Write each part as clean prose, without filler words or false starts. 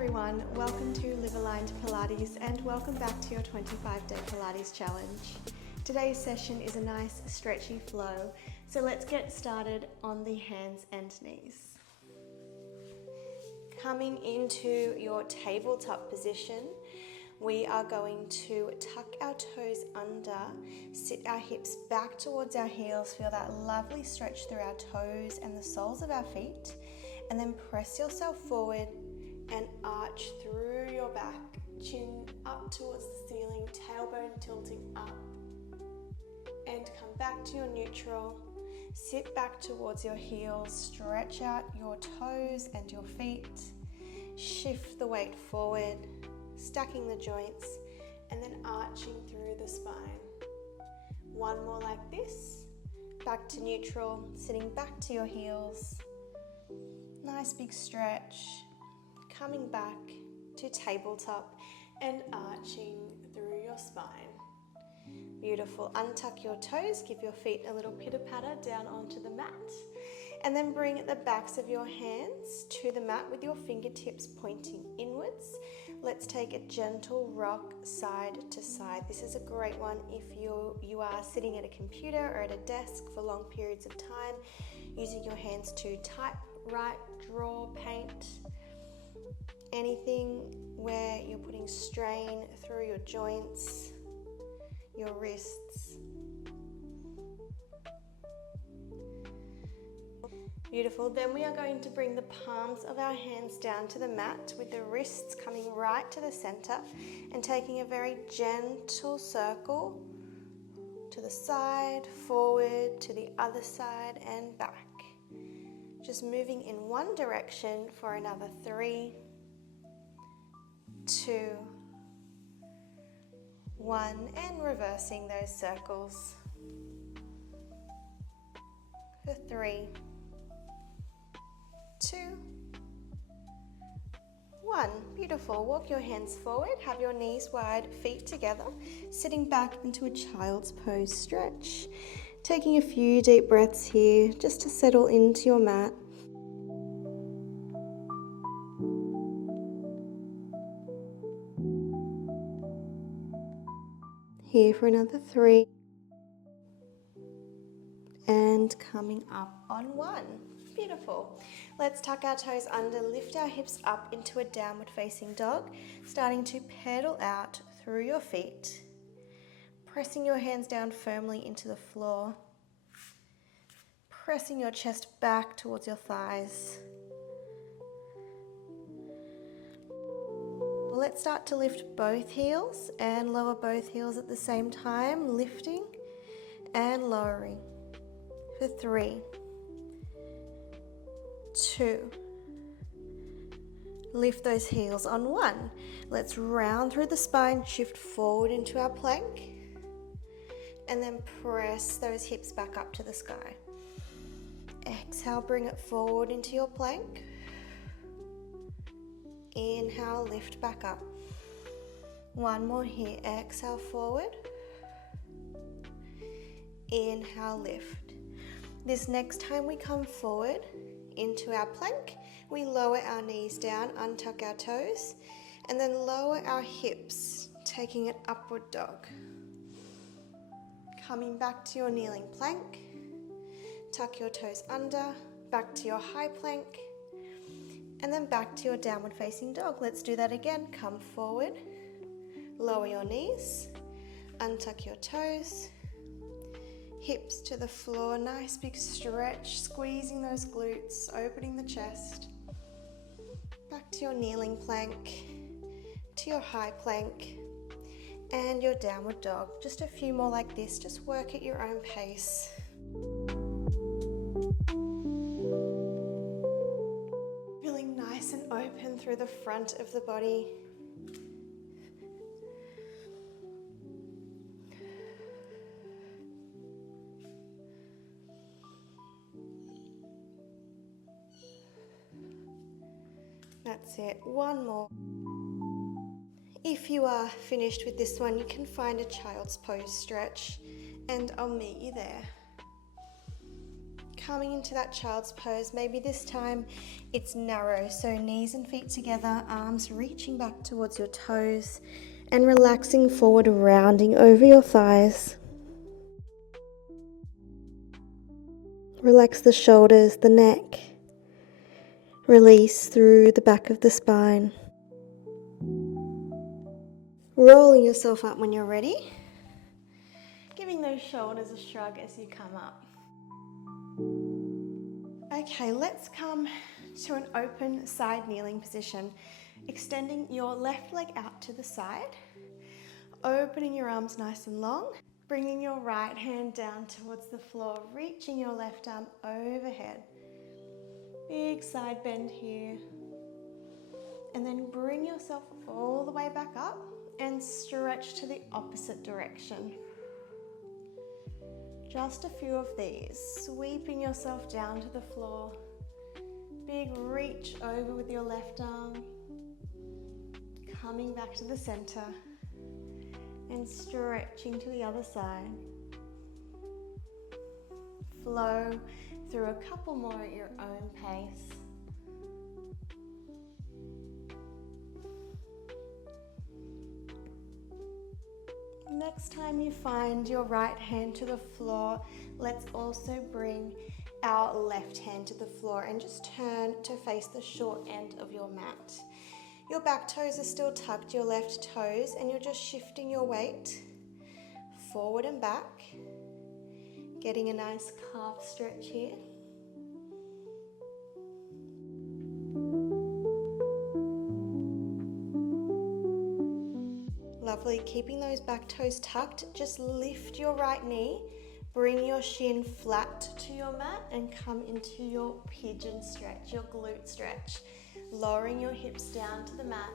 everyone, welcome to Liv Aligned Pilates and welcome back to your 25-day Pilates challenge. Today's session is a nice stretchy flow, so let's get started on the hands and knees. Coming into your tabletop position, we are going to tuck our toes under, sit our hips back towards our heels, feel that lovely stretch through our toes and the soles of our feet, and then press yourself forward and arch through your back, chin up towards the ceiling, tailbone tilting up, and come back to your neutral. Sit back towards your heels, stretch out your toes and your feet, shift the weight forward, stacking the joints, and then arching through the spine. One more like this, back to neutral, sitting back to your heels, nice big stretch, coming back to tabletop and arching through your spine. Beautiful. Untuck your toes, give your feet a little pitter-patter down onto the mat, and then bring the backs of your hands to the mat with your fingertips pointing inwards. Let's take a gentle rock side to side. This is a great one if you are sitting at a computer or at a desk for long periods of time, using your hands to type, write, draw, paint, anything where you're putting strain through your joints, your wrists. Beautiful. Then we are going to bring the palms of our hands down to the mat with the wrists coming right to the center and taking a very gentle circle to the side, forward, to the other side and back. Just moving in one direction for another 3, 2, 1, and reversing those circles for 3, 2, 1. Beautiful. Walk your hands forward, have your knees wide, feet together, sitting back into a child's pose stretch. Taking a few deep breaths here just to settle into your mat. Here for another 3. And coming up on 1. Beautiful. Let's tuck our toes under, lift our hips up into a downward facing dog, starting to pedal out through your feet, pressing your hands down firmly into the floor, pressing your chest back towards your thighs. Let's start to lift both heels and lower both heels at the same time, lifting and lowering for 3, 2, lift those heels on 1. Let's round through the spine, shift forward into our plank, and then press those hips back up to the sky. Exhale, bring it forward into your plank. Inhale, lift back up. One more here. Exhale, forward. Inhale, lift. This next time we come forward into our plank, we lower our knees down, untuck our toes, and then lower our hips, taking an upward dog. Coming back to your kneeling plank, tuck your toes under, back to your high plank, and then back to your downward facing dog. Let's do that again. Come forward, lower your knees, untuck your toes, hips to the floor, nice big stretch, squeezing those glutes, opening the chest. Back to your kneeling plank, to your high plank, and your downward dog. Just a few more like this, just work at your own pace. Feeling nice and open through the front of the body. That's it. One more. If you are finished with this one, you can find a child's pose stretch and I'll meet you there. coming into that child's pose. Maybe this time it's narrow, so knees and feet together, arms reaching back towards your toes and relaxing forward, rounding over your thighs. Relax the shoulders, the neck. Release through the back of the spine. Rolling yourself up when you're ready. Giving those shoulders a shrug as you come up. Okay, let's come to an open side kneeling position. Extending your left leg out to the side. Opening your arms nice and long. Bringing your right hand down towards the floor. Reaching your left arm overhead. Big side bend here. And then bring yourself all the way back up and stretch to the opposite direction. Just a few of these, sweeping yourself down to the floor. Big reach over with your left arm. Coming back to the center and stretching to the other side. Flow through a couple more at your own pace. Next time you find your right hand to the floor, let's also bring our left hand to the floor and just turn to face the short end of your mat. Your back toes are still tucked, your left toes, and you're just shifting your weight forward and back, getting a nice calf stretch here. Lovely, keeping those back toes tucked, just lift your right knee, bring your shin flat to your mat and come into your pigeon stretch, your glute stretch. Lowering your hips down to the mat,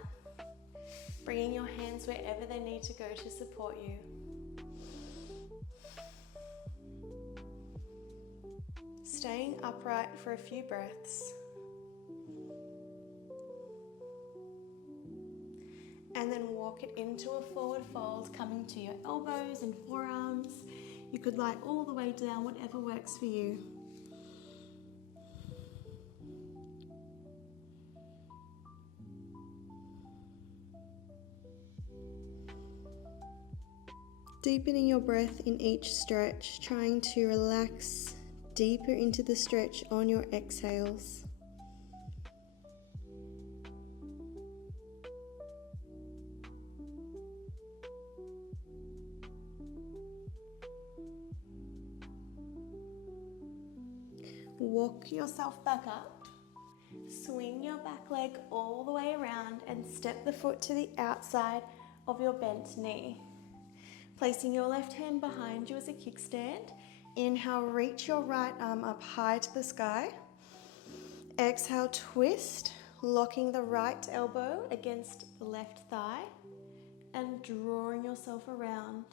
bringing your hands wherever they need to go to support you. Staying upright for a few breaths. And then walk it into a forward fold, coming to your elbows and forearms. You could lie all the way down, whatever works for you. Deepening your breath in each stretch, trying to relax deeper into the stretch on your exhales. Walk yourself back up, swing your back leg all the way around and step the foot to the outside of your bent knee. Placing your left hand behind you as a kickstand. Inhale, reach your right arm up high to the sky. Exhale, twist, locking the right elbow against the left thigh and drawing yourself around.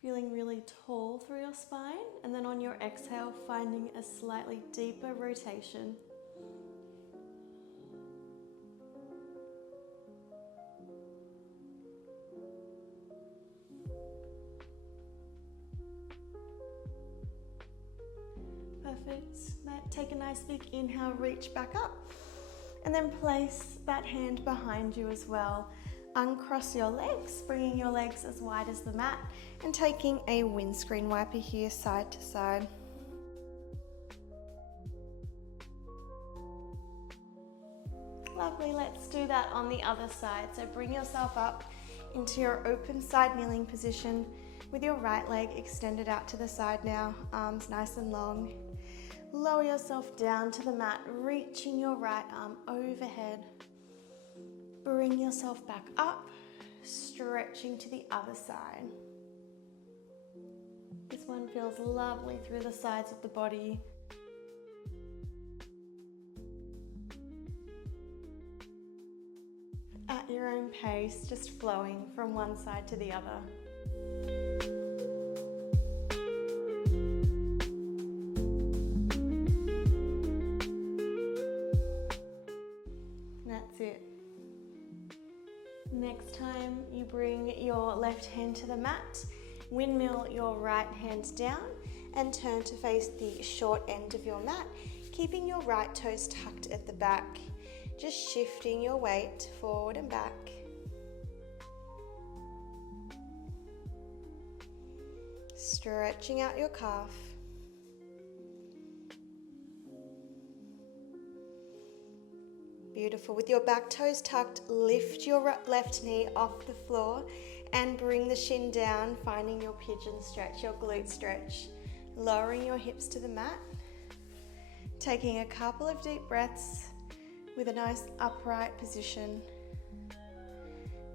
Feeling really tall through your spine, and then on your exhale, finding a slightly deeper rotation. Perfect. Take a nice big inhale, reach back up, and then place that hand behind you as well. Uncross your legs, bringing your legs as wide as the mat and taking a windscreen wiper here side to side. Lovely, let's do that on the other side. So bring yourself up into your open side kneeling position with your right leg extended out to the side now, arms nice and long. Lower yourself down to the mat, reaching your right arm overhead. Bring yourself back up, stretching to the other side. This one feels lovely through the sides of the body. At your own pace, just flowing from one side to the other. That's it. Next time you bring your left hand to the mat, windmill your right hand down and turn to face the short end of your mat, keeping your right toes tucked at the back. Just shifting your weight forward and back. Stretching out your calf. Beautiful. With your back toes tucked, lift your left knee off the floor and bring the shin down, finding your pigeon stretch, your glute stretch. Lowering your hips to the mat. Taking a couple of deep breaths with a nice upright position.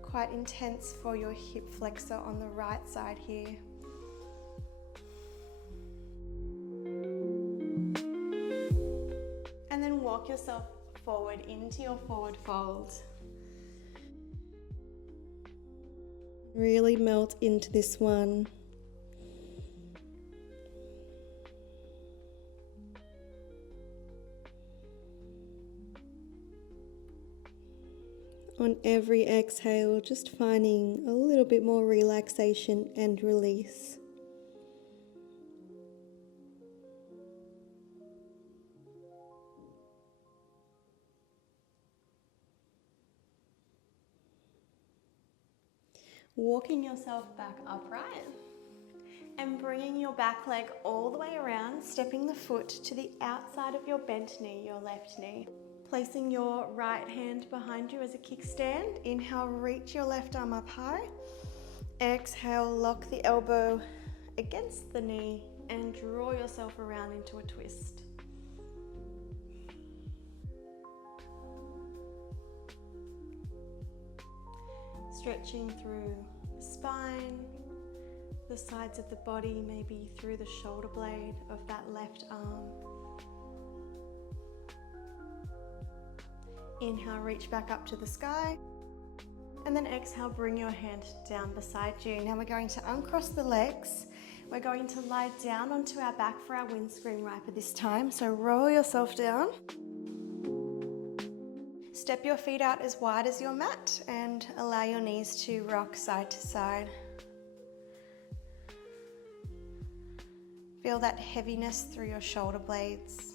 Quite intense for your hip flexor on the right side here. And then walk yourself forward into your forward fold. Really melt into this one. On every exhale, just finding a little bit more relaxation and release. Walking yourself back upright and bringing your back leg all the way around, stepping the foot to the outside of your bent knee, your left knee. Placing your right hand behind you as a kickstand. Inhale, reach your left arm up high. Exhale, lock the elbow against the knee and draw yourself around into a twist. Stretching through the spine, the sides of the body, maybe through the shoulder blade of that left arm. Inhale, reach back up to the sky. And then exhale, bring your hand down beside you. Now we're going to uncross the legs. We're going to lie down onto our back for our windscreen wiper this time. So roll yourself down. Step your feet out as wide as your mat and allow your knees to rock side to side. Feel that heaviness through your shoulder blades.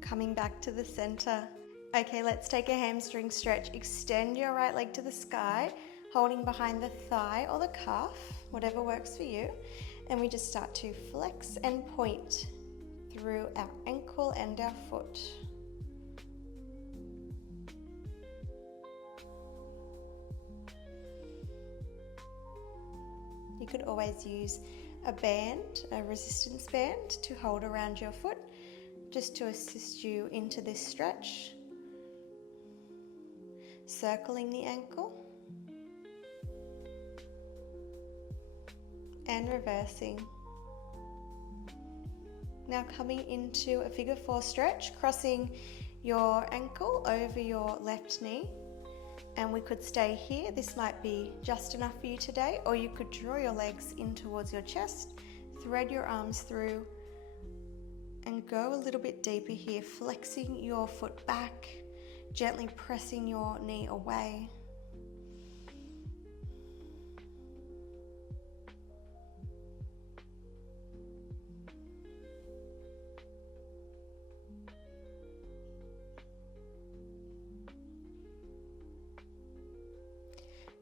Coming back to the center. Okay, let's take a hamstring stretch. Extend your right leg to the sky, holding behind the thigh or the calf, whatever works for you. And we just start to flex and point through our ankle and our foot. You could always use a band, a resistance band, to hold around your foot, just to assist you into this stretch. Circling the ankle. And reversing. Now coming into a figure 4 stretch, crossing your ankle over your left knee. And we could stay here. This might be just enough for you today, or you could draw your legs in towards your chest, thread your arms through, and go a little bit deeper here, flexing your foot back, gently pressing your knee away.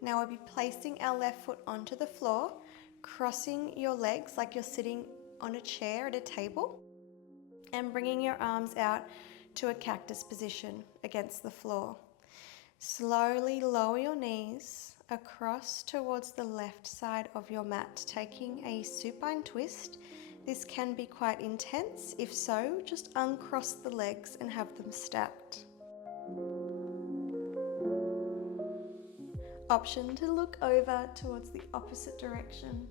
Now we'll be placing our left foot onto the floor, crossing your legs like you're sitting on a chair at a table, and bringing your arms out to a cactus position against the floor. Slowly lower your knees across towards the left side of your mat, taking a supine twist. This can be quite intense. If so, just uncross the legs and have them stacked. Option to look over towards the opposite direction.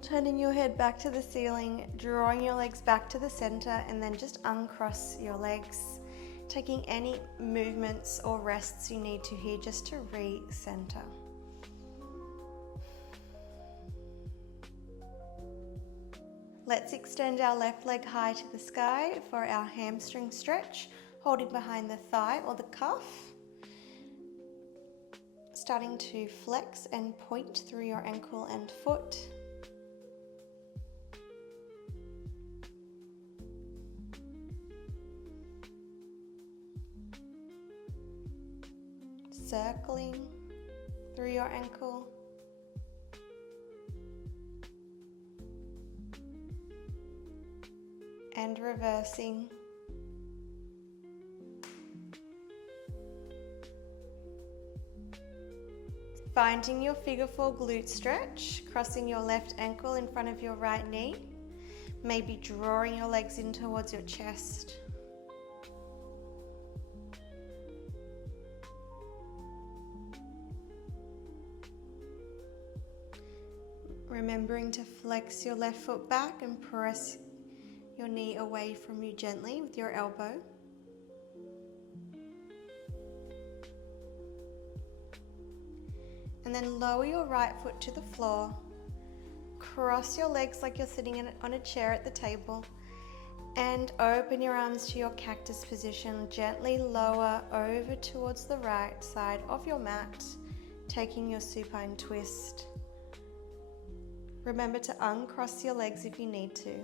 Turning your head back to the ceiling, drawing your legs back to the center, and then just uncross your legs. taking any movements or rests you need to here just to re-center. Let's extend our left leg high to the sky for our hamstring stretch, holding behind the thigh or the cuff. Starting to flex and point through your ankle and foot. Circling through your ankle. And reversing. Finding your figure four glute stretch, crossing your left ankle in front of your right knee, maybe drawing your legs in towards your chest. Remembering to flex your left foot back and press your knee away from you gently with your elbow. And then lower your right foot to the floor. Cross your legs like you're sitting on a chair at the table. And open your arms to your cactus position. Gently lower over towards the right side of your mat, taking your supine twist. Remember to uncross your legs if you need to.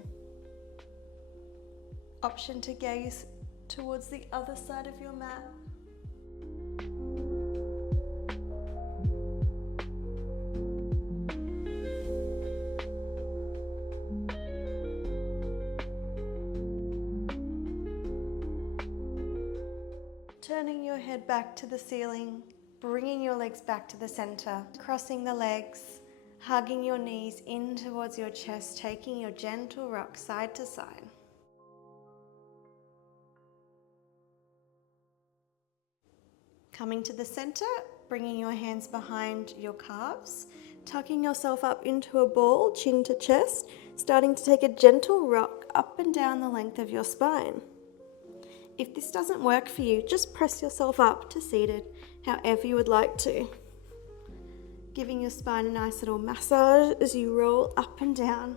Option to gaze towards the other side of your mat. Turning your head back to the ceiling, bringing your legs back to the center, crossing the legs, hugging your knees in towards your chest, taking your gentle rock side to side. Coming to the center, bringing your hands behind your calves, tucking yourself up into a ball, chin to chest, starting to take a gentle rock up and down the length of your spine. If this doesn't work for you, just press yourself up to seated, however you would like to. Giving your spine a nice little massage as you roll up and down.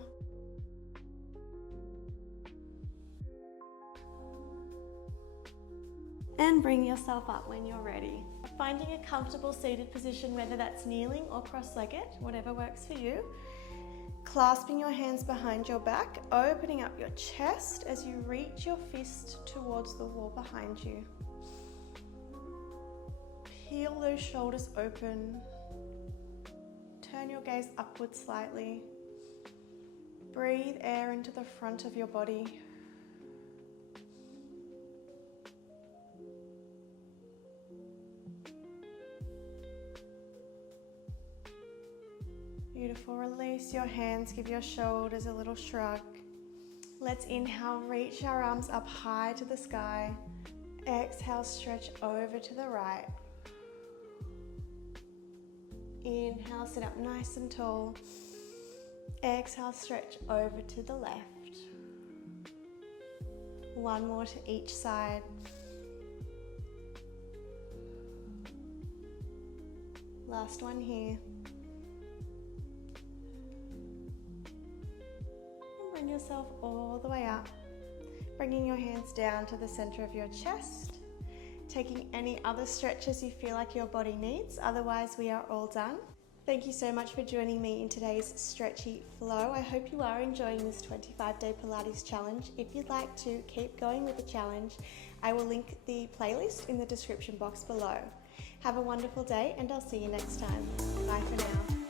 And bring yourself up when you're ready. Finding a comfortable seated position, whether that's kneeling or cross-legged, whatever works for you. Clasping your hands behind your back, opening up your chest as you reach your fist towards the wall behind you. Peel those shoulders open. Turn your gaze upwards slightly. Breathe air into the front of your body. Beautiful. Release your hands, give your shoulders a little shrug. Let's inhale, reach our arms up high to the sky. Exhale, stretch over to the right. Inhale, sit up nice and tall. Exhale, stretch over to the left. One more to each side. Last one here. Bring yourself all the way up, bringing your hands down to the center of your chest, taking any other stretches you feel like your body needs. Otherwise, we are all done. Thank you so much for joining me in today's stretchy flow. I hope you are enjoying this 25-day Pilates challenge. If you'd like to keep going with the challenge, I will link the playlist in the description box below. Have a wonderful day, and I'll see you next time. Bye for now.